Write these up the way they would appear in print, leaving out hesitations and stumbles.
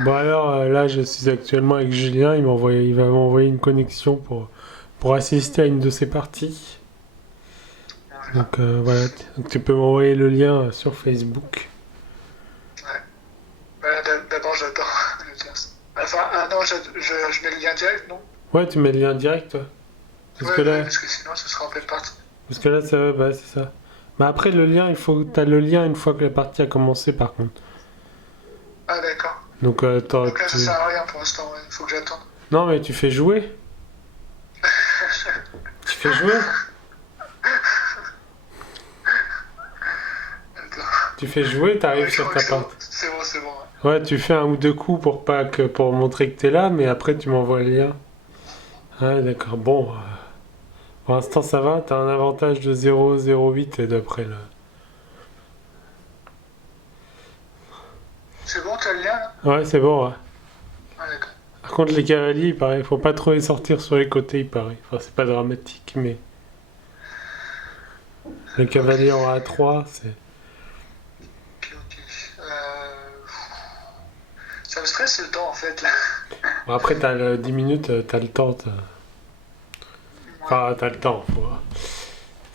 Bon alors, là, je suis actuellement avec Julien. Il va m'envoyer une connexion pour assister à une de ses parties. Voilà. Donc voilà, donc, tu peux m'envoyer le lien sur Facebook. Ouais. Voilà, d'abord, j'attends le lien. Enfin, ah non, je mets le lien direct, non? Ouais, tu mets le lien direct, toi. Parce que Ouais, ouais, là, parce que sinon, ce sera en pleine partie. ça, bah, c'est ça. Mais après, le lien, il faut, t'as le lien une fois que la partie a commencé, par contre. Ah, d'accord. Donc, Donc là, ça sert à rien pour l'instant, ouais. Faut que j'attende. non, mais tu fais jouer. Tu fais jouer. D'accord. Tu fais jouer, Ouais, t'arrives je sur crois que ta c'est bon. partie. C'est bon, c'est bon. Ouais. Ouais, tu fais un ou deux coups pour montrer que t'es là, mais après tu m'envoies le lien. Ouais, d'accord. Bon, pour l'instant ça va. T'as un avantage de 0,08 d'après là. C'est bon, t'as le lien, là? Ouais, c'est bon. Ouais. Ah, d'accord. Par contre, les cavaliers, il paraît, faut pas trop les sortir sur les côtés, il paraît. Enfin, c'est pas dramatique, mais les Ok. cavaliers en A3, c'est. Ok, ok. Ça me stresse le temps, en fait, là. Bon, après, 10 minutes, t'as le temps. Ouais. Enfin, t'as le temps.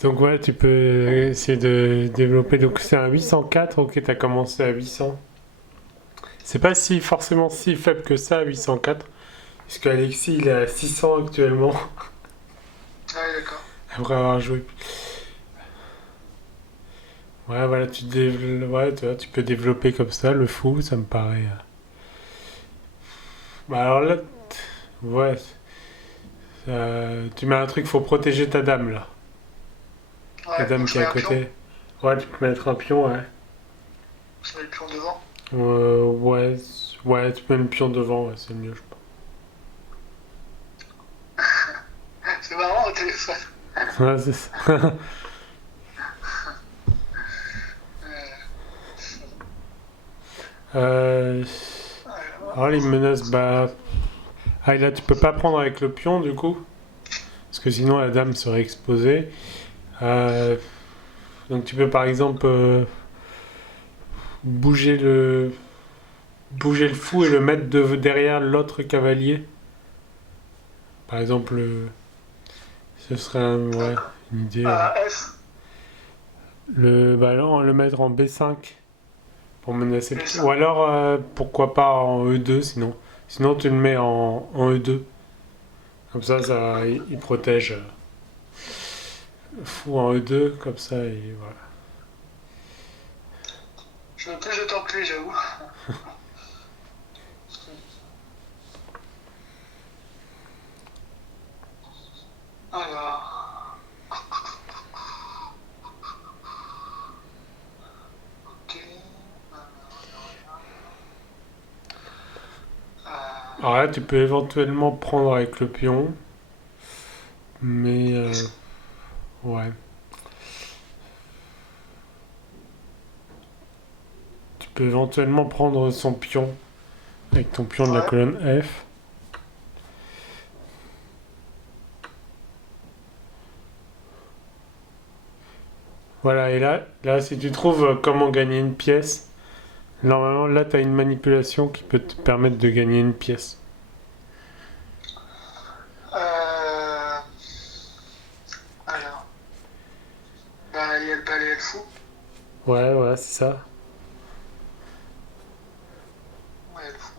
Donc, ouais, tu peux essayer de développer. Donc, c'est un 804. Ok, t'as commencé à 800. C'est pas si forcément si faible que ça, 804. Puisque Alexis, il est à 600 actuellement, Ouais, d'accord. après avoir joué. Ouais, voilà, ouais, tu vois, tu peux développer comme ça, le fou, ça me paraît. Bah alors là, ouais, tu mets un truc, faut protéger ta dame là. La Ouais, dame donc qui je est mets à un pion. côté. Ouais, tu peux mettre un pion, ouais. Je mets le pion devant. Ouais, ouais, tu mets le pion devant, ouais, c'est mieux, je C'est marrant au téléphone. pense. Ouais, c'est ça. Euh, Euh, alors les alors, menaces, bah. Ah, et là, tu peux pas prendre avec le pion du coup, parce que sinon la dame serait exposée. Euh, donc tu peux par exemple bouger bouger le bouger le fou et le fou. mettre derrière l'autre cavalier. Par exemple, ce serait ouais, D'accord. une idée. Ouais. Ah, F, Bah, non, le mettre en B5 pour menacer. Ou B5. alors, pourquoi pas en E2 sinon. Sinon, tu le mets en E2. Comme ça il protège le fou en E2. Comme ça, et voilà. Je veux plus de temps que lui, j'avoue. Alors, ok. Alors là, tu peux éventuellement prendre avec le pion. Mais, Est-ce ouais. Tu peux éventuellement prendre son pion avec ton pion de la ouais. colonne F. Voilà, et là, si tu trouves comment gagner une pièce, normalement, là, tu as une manipulation qui peut te permettre de gagner une pièce. Euh, alors, bah, il y a le balai et le fou. Ouais, ouais, c'est ça. Ouais, le fou.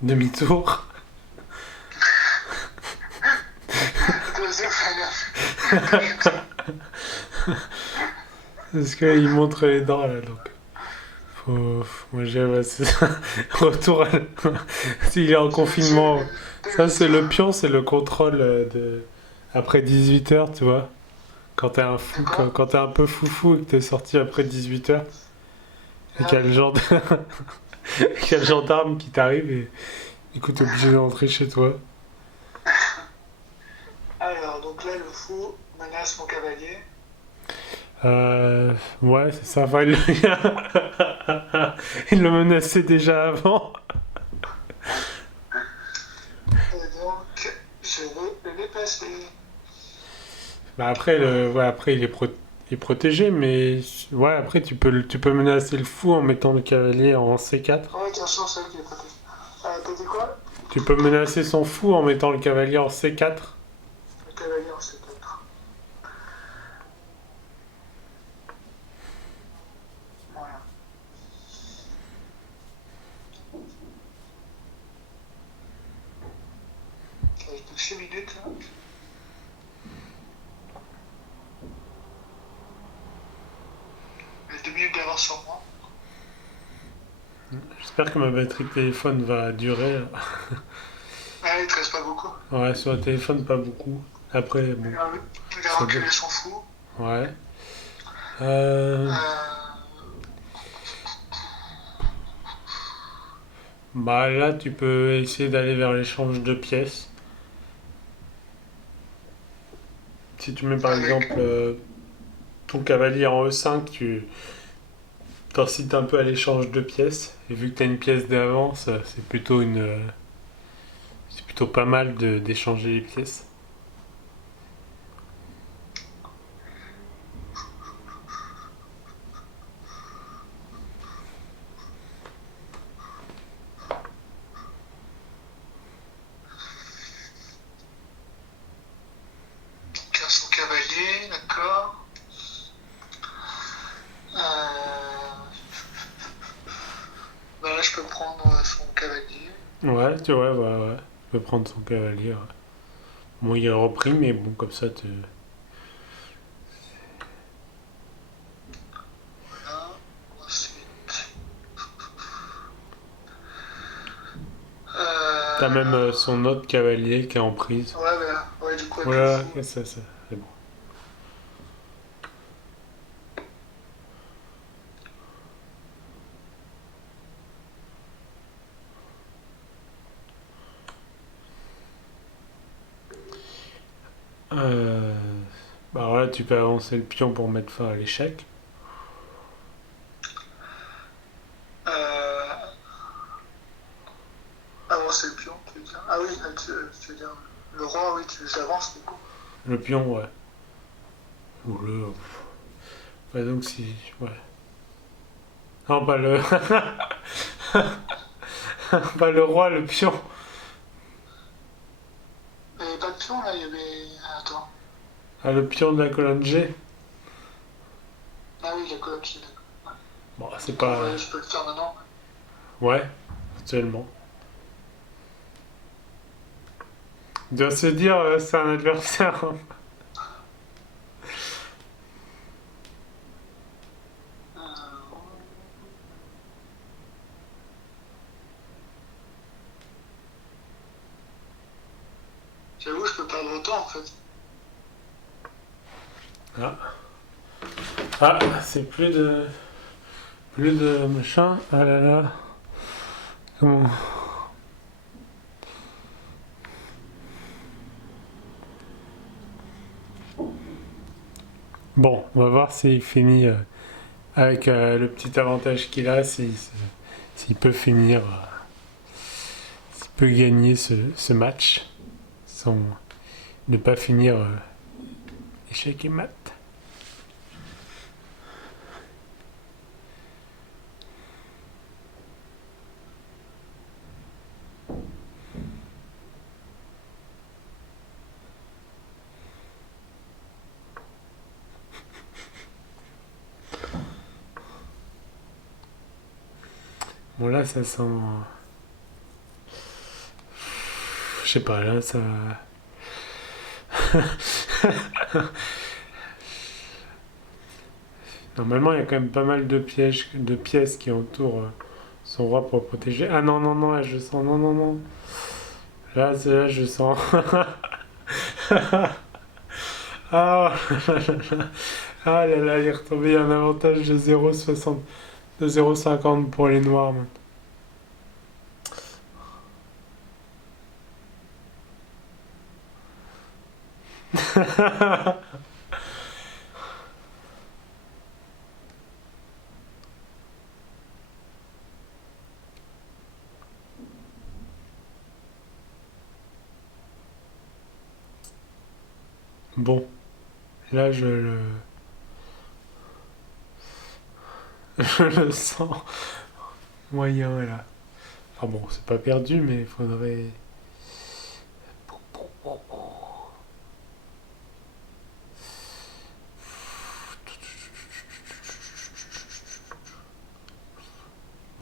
Demi-tour. Deuxième fois, demi-tour. Parce qu'il montre les dents, là, donc. Moi, j'ai. Ouais, c'est ça. Retour à. S'il est en confinement. Ça, c'est le Demi-tour. pion, c'est le contrôle de. Après 18h, tu vois. Quand t'es un fou, D'accord. quand t'es un peu foufou et que t'es sorti après 18h, et Ah oui. qu'il y a le gendarme qui t'arrive et écoute, t'es obligé de rentrer chez toi. Alors, donc là, le fou menace mon cavalier. Ouais, c'est ça. Enfin, il le menaçait déjà avant. Je vais le déplacer. Bah après, ouais, après il est protégé, mais ouais, après tu peux menacer le fou en mettant le cavalier en C4. Ouais, bien sûr, c'est elle qui est protégée. T'as dit quoi? Tu peux menacer son fou en mettant le cavalier en C4. Le cavalier en C4. Voilà. Avec 6 minutes, là. Il y a 2 minutes d'avance sur moi. J'espère que ma batterie de téléphone va durer. Ah, il te reste pas beaucoup. Ouais, sur le téléphone, pas beaucoup. Après, bon, Il a ça doit- reculé son fou. Ouais. Euh, Euh, Bah là, tu peux essayer d'aller vers l'échange de pièces. Si tu mets par avec. exemple ton cavalier en E5, tu t'incites un peu à l'échange de pièces. Et vu que tu as une pièce d'avance, c'est plutôt pas mal d'échanger les pièces. Son cavalier, d'accord. Euh, bah là, je peux prendre son cavalier. Ouais, tu vois, ouais. Tu peux prendre son cavalier. Ouais. Bon, il est repris, mais bon, comme ça, tu... Voilà. Ensuite. T'as même Euh, son autre cavalier qui est en prise. ouais, bah, ouais, du coup, avec le Voilà, fou. c'est bon. Euh, Bah voilà, tu peux avancer le pion pour mettre fin à l'échec. Euh, avancer le pion, tu veux dire. Ah oui, tu veux dire. Le roi, oui, j'avance du coup. Le pion, ouais. Ou le... Ouais, donc si... Ouais. Non, pas le... pas le roi, le pion. Il n'y avait pas de pion là, il y avait. Attends. Ah, le pion de la colonne G. Ah oui, la colonne, je suis d'accord. Ouais. Bon, Du c'est coup, pas... ouais, je peux le faire maintenant. Ouais, actuellement. Il doit se dire, c'est un adversaire. Euh, J'avoue, je peux perdre autant en fait. Ah, ah c'est plus de... Plus de machin. Ah là là. Comment... Bon, on va voir s'il finit avec le petit avantage qu'il a, s'il peut finir, s'il peut gagner ce match sans ne pas finir échec et mat. Bon là ça sent... Je sais pas, là ça... Normalement il y a quand même pas mal de pièges, de pièces qui entourent son roi pour le protéger. Ah non, non, non, là je sens... Non, non, non. Là je sens... Ah, ah là là, il est retombé un avantage de 0,60, de 0,50 pour les noirs. Bon, là je le sens moyen là. Enfin bon, c'est pas perdu, mais il faudrait.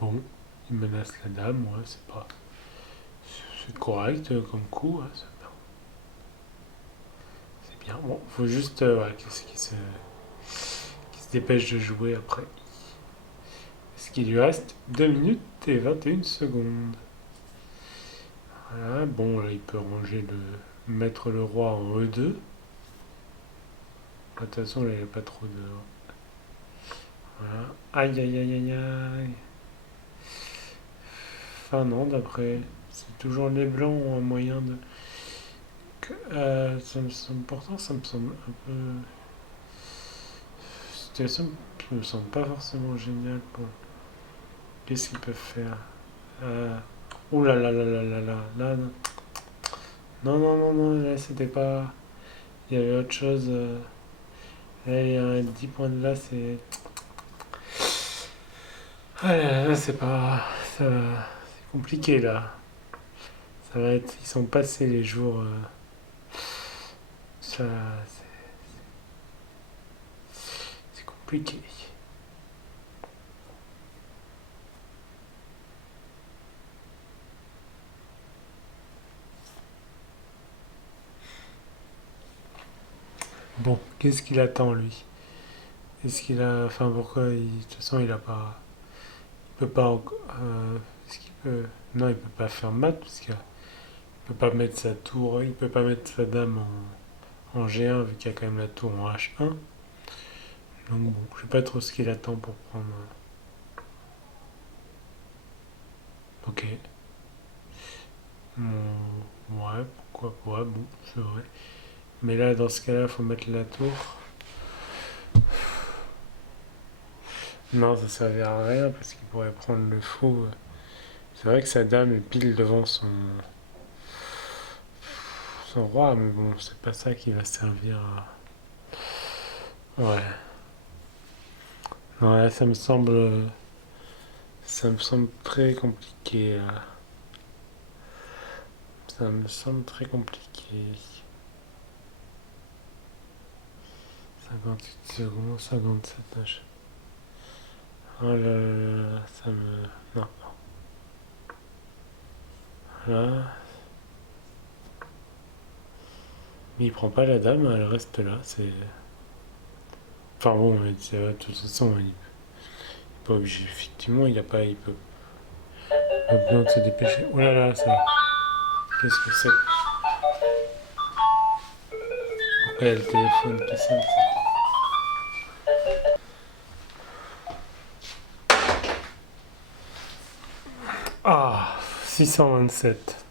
Bon, il menace la dame, ouais, c'est pas. C'est correct comme coup, hein, c'est bien. Bon, faut juste ouais, qui se dépêche de jouer après. Parce qu'il lui reste 2 minutes et 21 secondes. Voilà, bon, là il peut ranger mettre le roi en E2. De toute façon, là il n'y a pas trop de. Voilà. Aïe aïe aïe aïe aïe. Finlande après. C'est toujours les blancs ont un moyen de. Ça me semble pourtant, ça me semble un peu. Situation qui me semble pas forcément géniale pour. Qu'est-ce qu'ils peuvent faire ouh là là là là là là là. Non, non, non, non, là c'était pas. Il y avait autre chose. Là, il y a 10 points de là, c'est. Ah là, là, c'est pas. C'est compliqué là. Ça va être. Ils sont passés les jours. Ça. C'est compliqué. Bon, qu'est-ce qu'il attend lui? Est-ce qu'il a. Enfin, pourquoi de toute façon, il a pas. Il peut pas. Est-ce qu'il peut. Non, il peut pas faire mat parce qu'il peut pas mettre sa tour. Il peut pas mettre sa dame en G1 vu qu'il y a quand même la tour en H1. Donc bon, je sais pas trop ce qu'il attend pour prendre. Ok. Ouais, pourquoi pas, bon, c'est vrai. Mais là, dans ce cas-là, faut mettre la tour. Non, ça servira à rien parce qu'il pourrait prendre le fou. C'est vrai que sa dame est pile devant son roi, mais bon, c'est pas ça qui va servir à. Ouais. Non, là, ça me semble. Ça me semble très compliqué. Ça me semble très compliqué. 58 secondes, 57 H. Oh là là là, ça me. Non. Là. Mais il prend pas la dame, elle reste là. C'est. Enfin bon, mais de toute façon, il n'est pas obligé. Effectivement, il a pas. Il peut. Pas besoin de se dépêcher. Oh là là, ça. Qu'est-ce que c'est? Pourquoi il y a le téléphone qui sonne? Ah, 627.